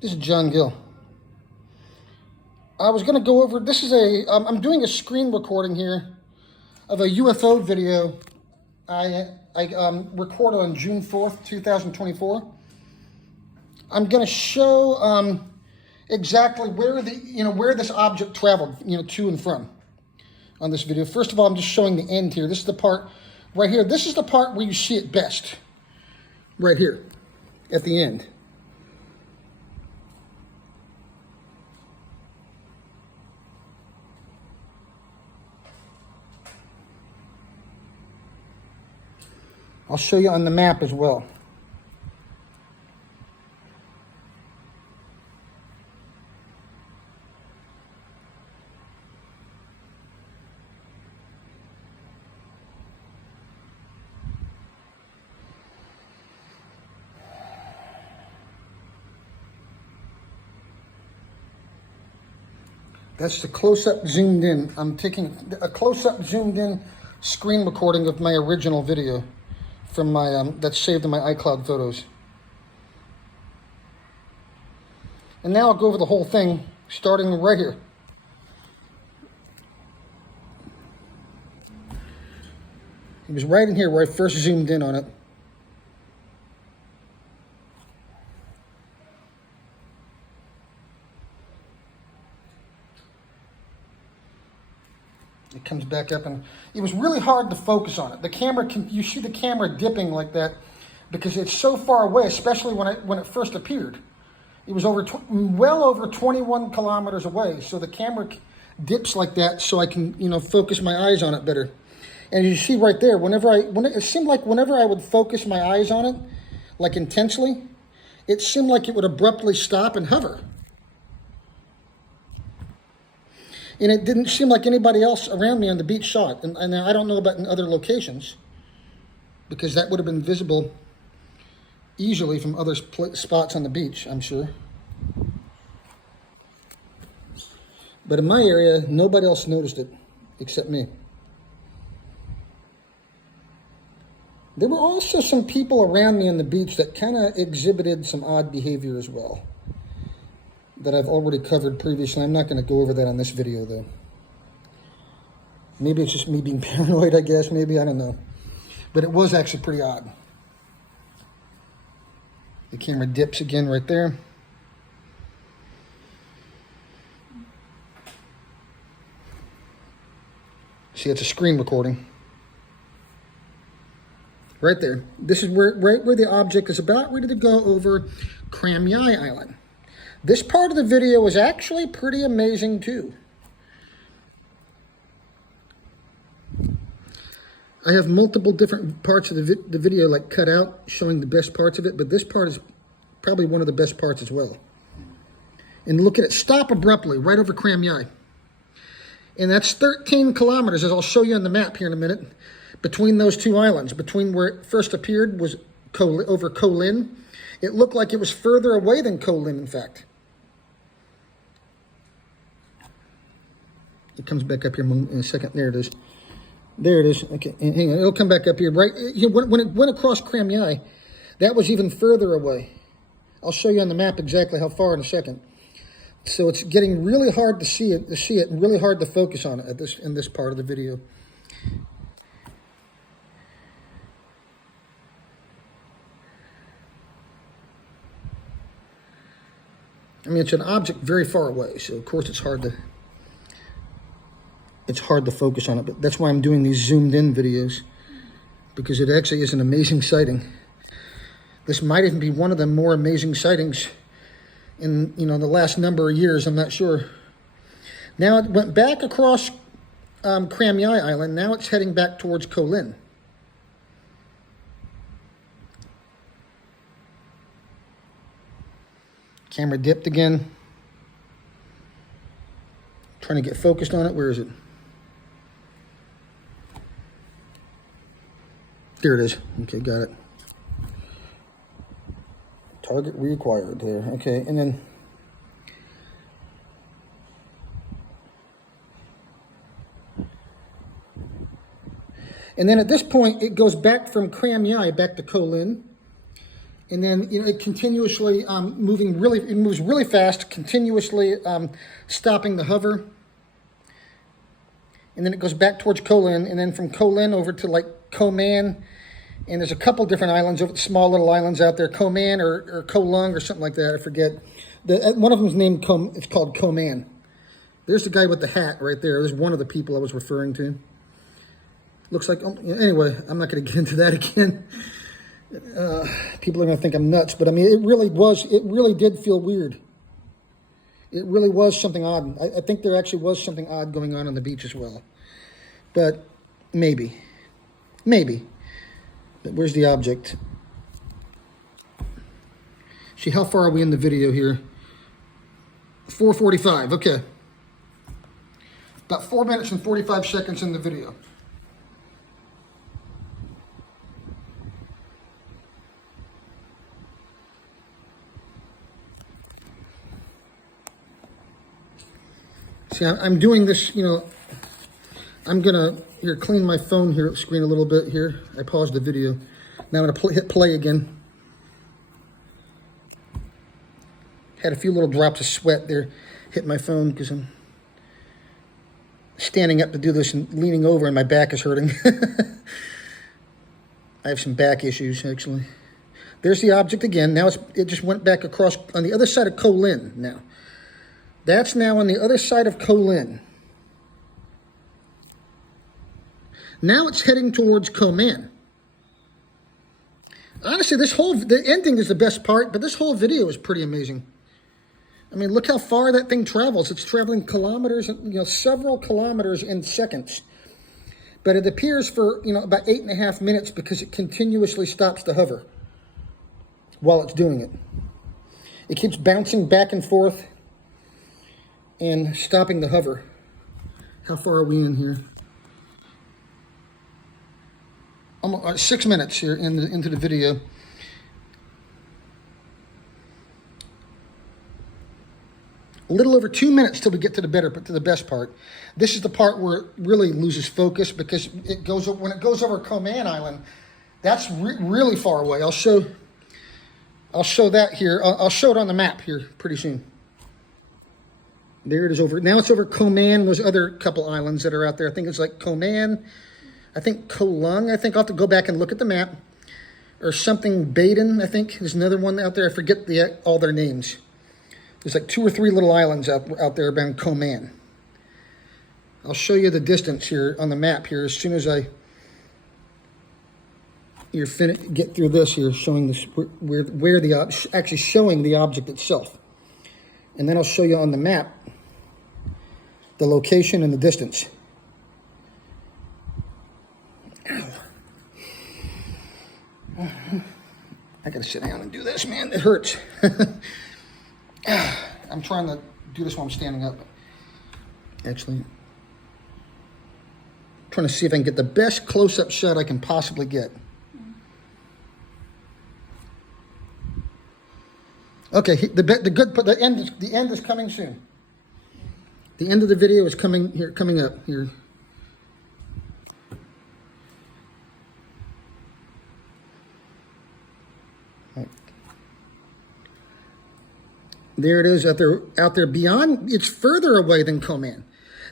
This is John Gill. I was going to go over, this is I'm doing a screen recording here of a UFO video I recorded on June 4th, 2024. I'm going to show exactly where where this object traveled, to and from on this video. First of all, I'm just showing the end here. This is the part right here. This is the part where you see it best, right here at the end. I'll show you on the map as well. That's the close-up zoomed in. I'm taking a close-up zoomed in screen recording of my original video from my that's saved in my iCloud photos. And now I'll go over the whole thing, starting right here. It was right in here where I first zoomed in on it. It comes back up, and it was really hard to focus on it. The camera you see the camera dipping like that because it's so far away, especially when it first appeared. It was well over 21 kilometers away, so the camera dips like that so I can focus my eyes on it better. And you see right there, it seemed like whenever I would focus my eyes on it, like intensely, it seemed like it would abruptly stop and hover. And it didn't seem like anybody else around me on the beach saw it. And I don't know about in other locations, because that would have been visible easily from other spots on the beach, I'm sure. But in my area, nobody else noticed it except me. There were also some people around me on the beach that kind of exhibited some odd behavior as well, that I've already covered previously. I'm not going to go over that on this video, though. Maybe it's just me being paranoid, I guess. Maybe, I don't know. But it was actually pretty odd. The camera dips again right there. See, it's a screen recording. Right there. This is right where the object is about ready to go over Reacquiring Island. This part of the video is actually pretty amazing too. I have multiple different parts of the video like cut out showing the best parts of it, but this part is probably one of the best parts as well. And look at it, stop abruptly right over Reacquiring. And that's 13 kilometers, as I'll show you on the map here in a minute, between those two islands. Between where it first appeared was over Koh Lin. It looked like it was further away than Koh Lin, in fact. It comes back up here in a second. There it is. There it is. Okay, hang on. It'll come back up here. Right when it went across Reacquiring, that was even further away. I'll show you on the map exactly how far in a second. So it's getting really hard to see it, and really hard to focus on it in this part of the video. I mean, it's an object very far away, so of course it's hard to focus on it. But that's why I'm doing these zoomed in videos, because it actually is an amazing sighting. This might even be one of the more amazing sightings in the last number of years. I'm not sure. Now it went back across Reacquiring Island. Now it's heading back towards Koh Lin. Camera dipped again. Trying to get focused on it. Where is it? There it is. Okay, got it. Target reacquired there. Okay, and then at this point, it goes back from Reacquiring back to Koh Lin. And then it continuously it moves really fast, continuously stopping the hover. And then it goes back towards Kolin, and then from Kolin over to like Koman. And there's a couple different islands, small little islands out there, Koman or Kolung or something like that. I forget. One of them's named it's called Koman. There's the guy with the hat right there. There's one of the people I was referring to. Looks like, anyway, I'm not going to get into that again. People are going to think I'm nuts, but I mean, it really did feel weird. It really was something odd. I think there actually was something odd going on the beach as well. But maybe. But where's the object? See, how far are we in the video here? 4:45, okay. About 4 minutes and 45 seconds in the video. See, I'm doing this, I'm gonna, clean my phone here, screen a little bit here. I paused the video. Now I'm gonna hit play again. Had a few little drops of sweat there, hit my phone because I'm standing up to do this and leaning over and my back is hurting. I have some back issues, actually. There's the object again. Now it just went back across on the other side of Kolin now. That's now on the other side of Kolin. Now it's heading towards Koman. Honestly, the ending is the best part, but this whole video is pretty amazing. I mean, look how far that thing travels. It's traveling kilometers, several kilometers in seconds. But it appears for, about 8.5 minutes because it continuously stops the hover while it's doing it. It keeps bouncing back and forth and stopping the hover. How far are we in here? Almost 6 minutes here into the video. A little over 2 minutes till we get to the best part. This is the part where it really loses focus because when it goes over Koman Island, that's really far away. I'll show that here. I'll show it on the map here pretty soon. There it is over. Now it's over Koman. Those other couple islands that are out there. I think it's like Koman. I think Kolung. I think I'll have to go back and look at the map. Or something Baden, I think. There's another one out there. I forget all their names. There's like 2 or 3 little islands out there around Koman. I'll show you the distance here on the map here as soon as get through this here, showing this actually showing the object itself. And then I'll show you on the map the location and the distance. Ow. I gotta sit down and do this, man. It hurts. I'm trying to do this while I'm standing up. Actually, trying to see if I can get the best close-up shot I can possibly get. Okay, the end is coming soon. The end of the video is coming up here. There it is out there beyond. It's further away than Koman.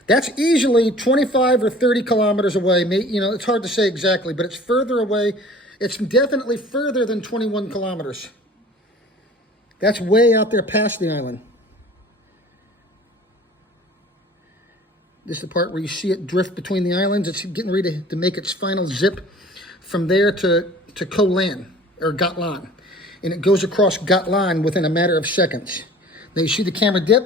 That's easily 25 or 30 kilometers away. It's hard to say exactly, but it's further away. It's definitely further than 21 kilometers. That's way out there past the island. This is the part where you see it drift between the islands. It's getting ready to make its final zip from there to Kolan, or Gatlan. And it goes across Gatlan within a matter of seconds. Now you see the camera dip,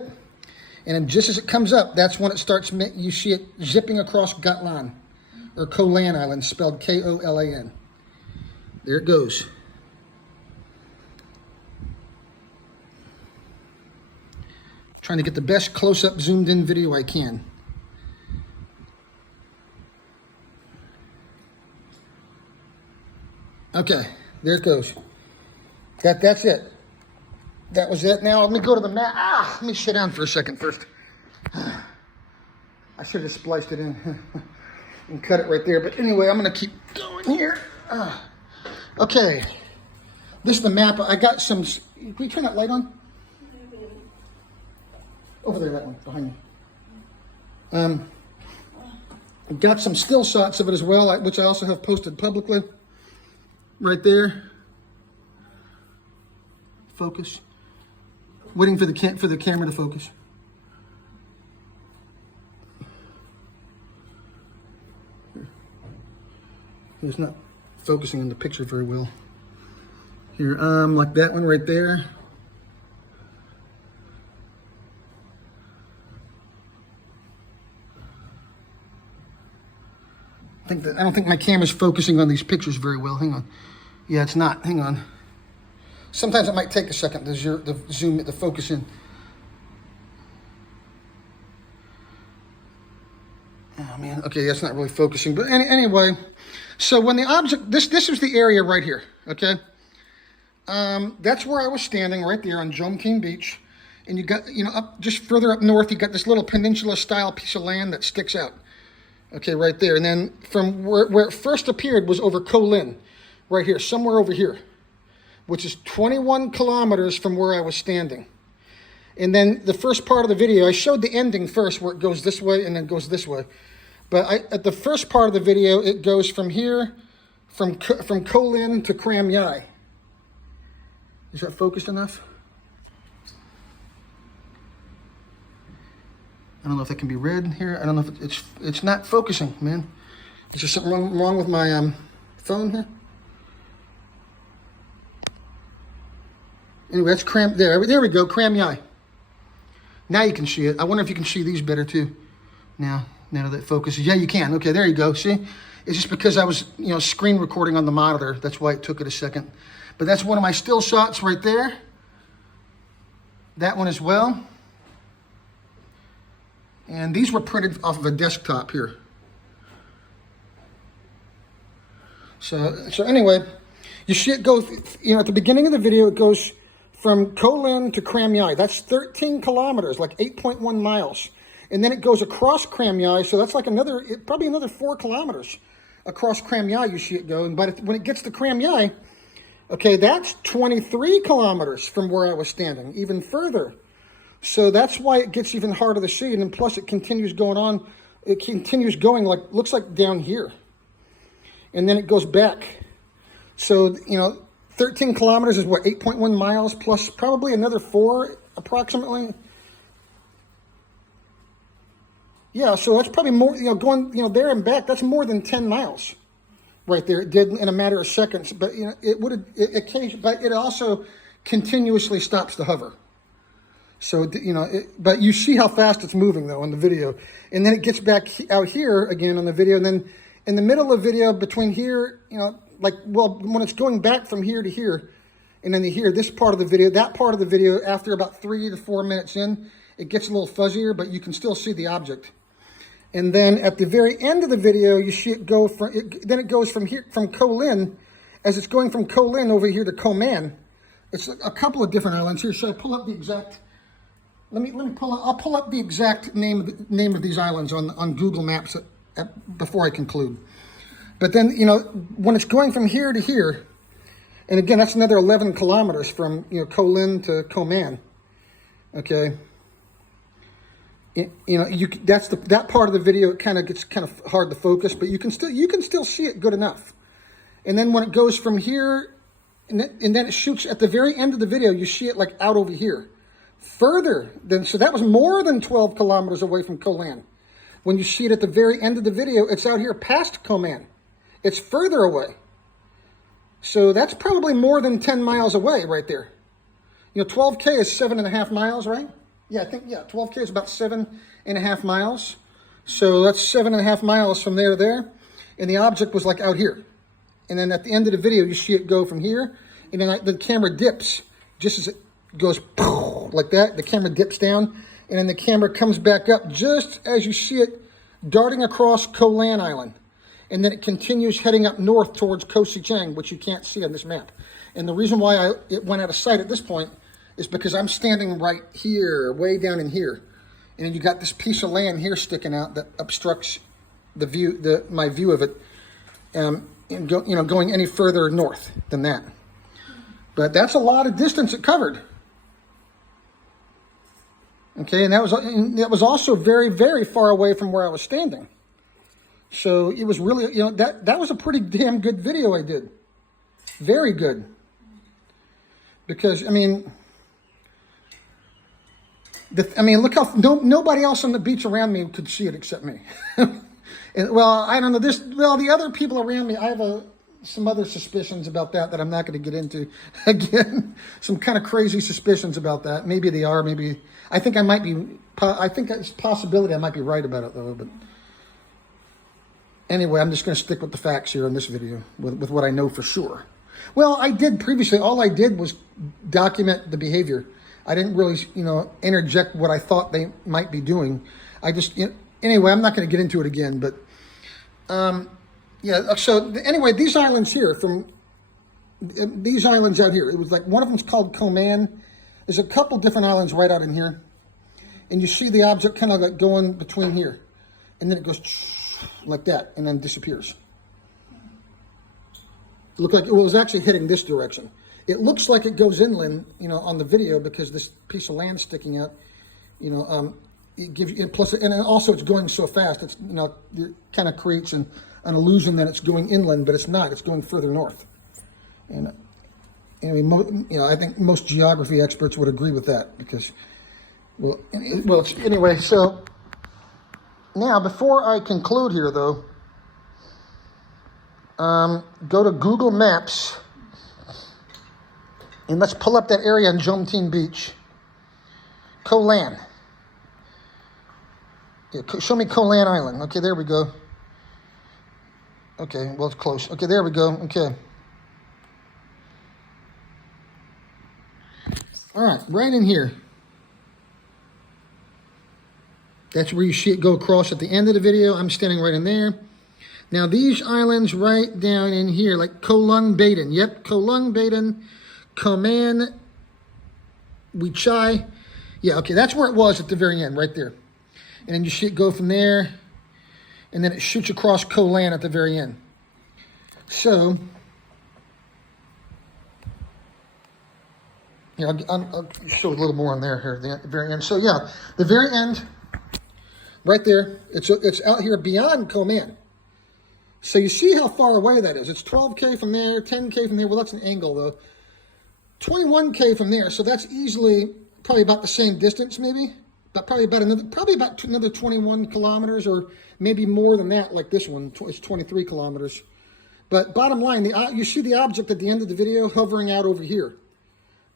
and then just as it comes up, that's when it starts, you see it zipping across Gatlan, or Kolan Island, spelled Kolan. There it goes. Trying to get the best close-up, zoomed-in video I can. Okay, there it goes. That's it. That was it. Now let me go to the map. Let me sit down for a second first. I should have spliced it in and cut it right there. But anyway, I'm going to keep going here. Okay. This is the map. I got some, can we turn that light on? Over there, that one, behind you. Got some still shots of it as well, which I also have posted publicly. Right there. Focus. Waiting for the camera to focus. It's not focusing on the picture very well. Here, like that one right there. I don't think my camera's focusing on these pictures very well. Hang on. Yeah, it's not. Hang on. Sometimes it might take a second to zoom the focus in. Oh man. Okay, that's not really focusing. But anyway, so when the object, this was the area right here. Okay. That's where I was standing right there on Jomtien Beach, and you got up just further up north. You got this little peninsula-style piece of land that sticks out. Okay, right there. And then from where it first appeared was over Ko Lin, right here, somewhere over here, which is 21 kilometers from where I was standing. And then the first part of the video, I showed the ending first where it goes this way and then goes this way. But at the first part of the video, it goes from here, from Ko Lin to Kram Yai. Is that focused enough? I don't know if that can be read here. I don't know if it's not focusing, man. Is there something wrong with my phone here? Anyway, that's there we go, Kram Yai. Now you can see it. I wonder if you can see these better too. Now that it focuses. Yeah, you can. Okay, there you go. See? It's just because I was, screen recording on the monitor. That's why it took it a second. But that's one of my still shots right there. That one as well. And these were printed off of a desktop here. So anyway, you see it go, at the beginning of the video, it goes from Ko Lin to Kram Yai. That's 13 kilometers, like 8.1 miles. And then it goes across Kram Yai, so that's like probably another 4 kilometers across Kram Yai you see it go. But when it gets to Kram Yai, okay, that's 23 kilometers from where I was standing, even further. So that's why it gets even harder to see. And then plus it continues going on. It continues going looks like down here. And then it goes back. So, 13 kilometers is what, 8.1 miles plus probably another 4 approximately. Yeah, so that's probably more, going, there and back, that's more than 10 miles right there. It did in a matter of seconds. But, but it also continuously stops the hover. So, but you see how fast it's moving, though, in the video. And then it gets back out here again on the video. And then in the middle of the video, between here, when it's going back from here to here, and then here, this part of the video, that part of the video, after about 3 to 4 minutes in, it gets a little fuzzier, but you can still see the object. And then at the very end of the video, you see it go then it goes from here, from Ko Lin, as it's going from Ko Lin over here to Ko Man. It's a couple of different islands here. So I pull up the exact... I'll pull up the exact name of these islands on Google Maps before I conclude. But then, when it's going from here to here, and again, that's another 11 kilometers from, Ko Lin to Ko Man. Okay. That part of the video, it kind of gets kind of hard to focus, but you can still see it good enough. And then when it goes from here, and then it shoots at the very end of the video, you see it like out over here. Further than, so that was more than 12 kilometers away from Ko Lin. When you see it at the very end of the video, it's out here past Ko Man. It's further away. So that's probably more than 10 miles away right there. 12K is 7.5 miles, right? Yeah, 12K is about 7.5 miles. So that's 7.5 miles from there to there. And the object was like out here. And then at the end of the video, you see it go from here. And then the camera dips just as it goes like that. The camera dips down, and then the camera comes back up just as you see it darting across Ko Lan Island. And then it continues heading up north towards Ko Si Chang, which you can't see on this map. And the reason why it went out of sight at this point is because I'm standing right here, way down in here. And then you got this piece of land here sticking out that obstructs the view, my view of it, and going any further north than that. But that's a lot of distance it covered. Okay, and that was also very, very far away from where I was standing. So it was really, that was a pretty damn good video I did. Very good. Because, I mean, look how, nobody else on the beach around me could see it except me. And, well, I don't know, the other people around me, I have some other suspicions about that I'm not going to get into. Again, some kind of crazy suspicions about that. Maybe they are, maybe, I think it's a possibility I might be right about it though, but anyway, I'm just going to stick with the facts here in this video, with what I know for sure. Well, I did previously, all I did was document the behavior. I didn't really, interject what I thought they might be doing. I just, anyway, I'm not going to get into it again, but, yeah, so anyway, these islands here, these islands out here, it was like, one of them's called Coman. There's a couple different islands right out in here. And you see the object kind of like going between here. And then it goes like that, and then disappears. It looked like it was actually heading this direction. It looks like it goes inland, on the video, because this piece of land sticking out, it gives you, plus, and also it's going so fast, it's, it kind of creates an illusion that it's going inland, but it's not. It's going further north. And anyway, I think most geography experts would agree with that, because, anyway, so now before I conclude here, though, go to Google Maps and let's pull up that area in Jomtien Beach. Kolan. Yeah, show me Kolan Island. Okay, there we go. Okay, well, it's close. Okay, there we go. Okay. All right, right in here. That's where you see it go across at the end of the video. I'm standing right in there. Now, these islands right down in here, like Kolung Baden. Yep, Kolung Baden, Koman, Wichai. Yeah, okay, that's where it was at the very end, right there. And then you see it go from there, and then it shoots across Kolan at the very end. So, I'll show a little more on there here at the very end. So, yeah, the very end, right there, it's out here beyond Koman. So you see how far away that is. It's 12K from there, 10K from there. Well, that's an angle, though. 21K from there. So that's easily probably about the same distance, maybe. But probably about another 21 kilometers, or maybe more than that, like this one. It's 23 kilometers. But bottom line, you see the object at the end of the video hovering out over here,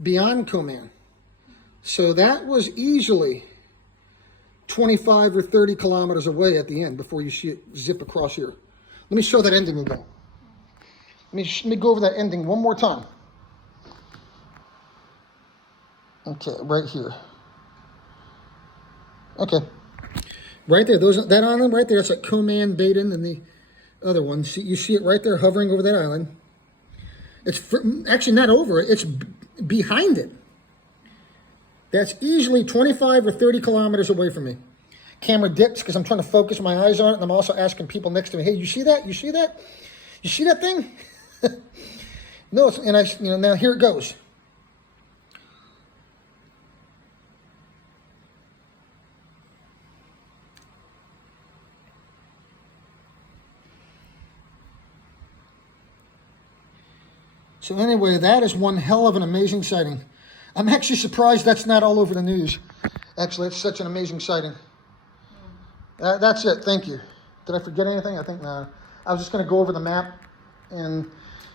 beyond Koman. So that was easily 25 or 30 kilometers away at the end before you see it zip across here. Let me show that ending again. Let me go over that ending one more time. Okay, right here. Okay. Right there, that island right there, it's like Koman, Baden, and the other one. You see it right there hovering over that island. It's actually not over it, it's behind it. That's easily 25 or 30 kilometers away from me. Camera dips because I'm trying to focus my eyes on it, and I'm also asking people next to me, hey, you see that? You see that? You see that thing? No, and now here it goes. So anyway, that is one hell of an amazing sighting. I'm actually surprised that's not all over the news. Actually, it's such an amazing sighting. That's it. Thank you. Did I forget anything? I think not. I was just going to go over the map. And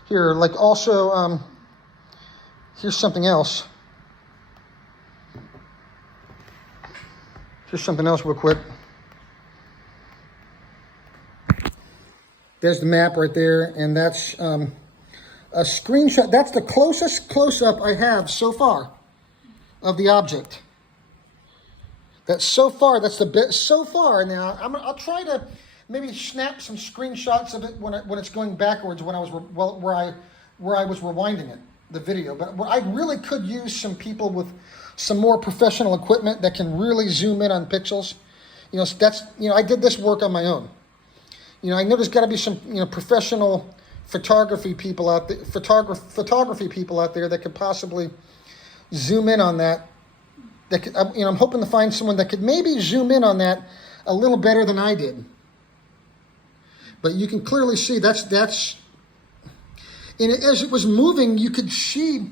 here, like also, here's something else. Here's something else real quick. There's the map right there. And that's a screenshot. That's the closest close-up I have so far of the object. That's so far. That's the bit so far. Now I'll try to maybe snap some screenshots of it when it's going backwards. When I was where I was rewinding it, the video. But I really could use some people with some more professional equipment that can really zoom in on pixels. I did this work on my own. I know there's got to be some professional photography people out there, photography people out there that could possibly zoom in on that. That could, I'm hoping to find someone that could maybe zoom in on that a little better than I did. But you can clearly see that's, and as it was moving, you could see,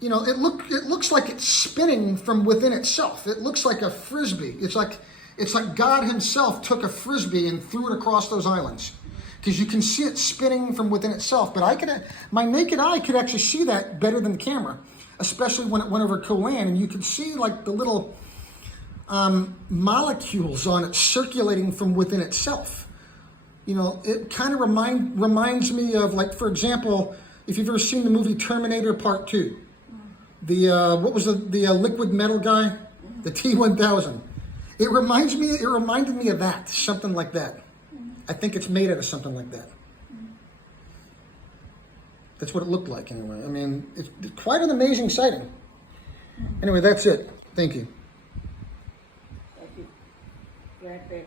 it looks like it's spinning from within itself. It looks like a frisbee. It's like God himself took a frisbee and threw it across those islands, because you can see it spinning from within itself. But my naked eye could actually see that better than the camera, especially when it went over cool land, and you could see like the little molecules on it circulating from within itself. It kind of reminds me of, like, for example, if you've ever seen the movie Terminator Part 2, what was the liquid metal guy, the T-1000. It reminded me of that, something like that. I think it's made out of something like that. That's what it looked like, anyway. I mean, it's quite an amazing sighting. Anyway, that's it. Thank you. Thank you. Right there.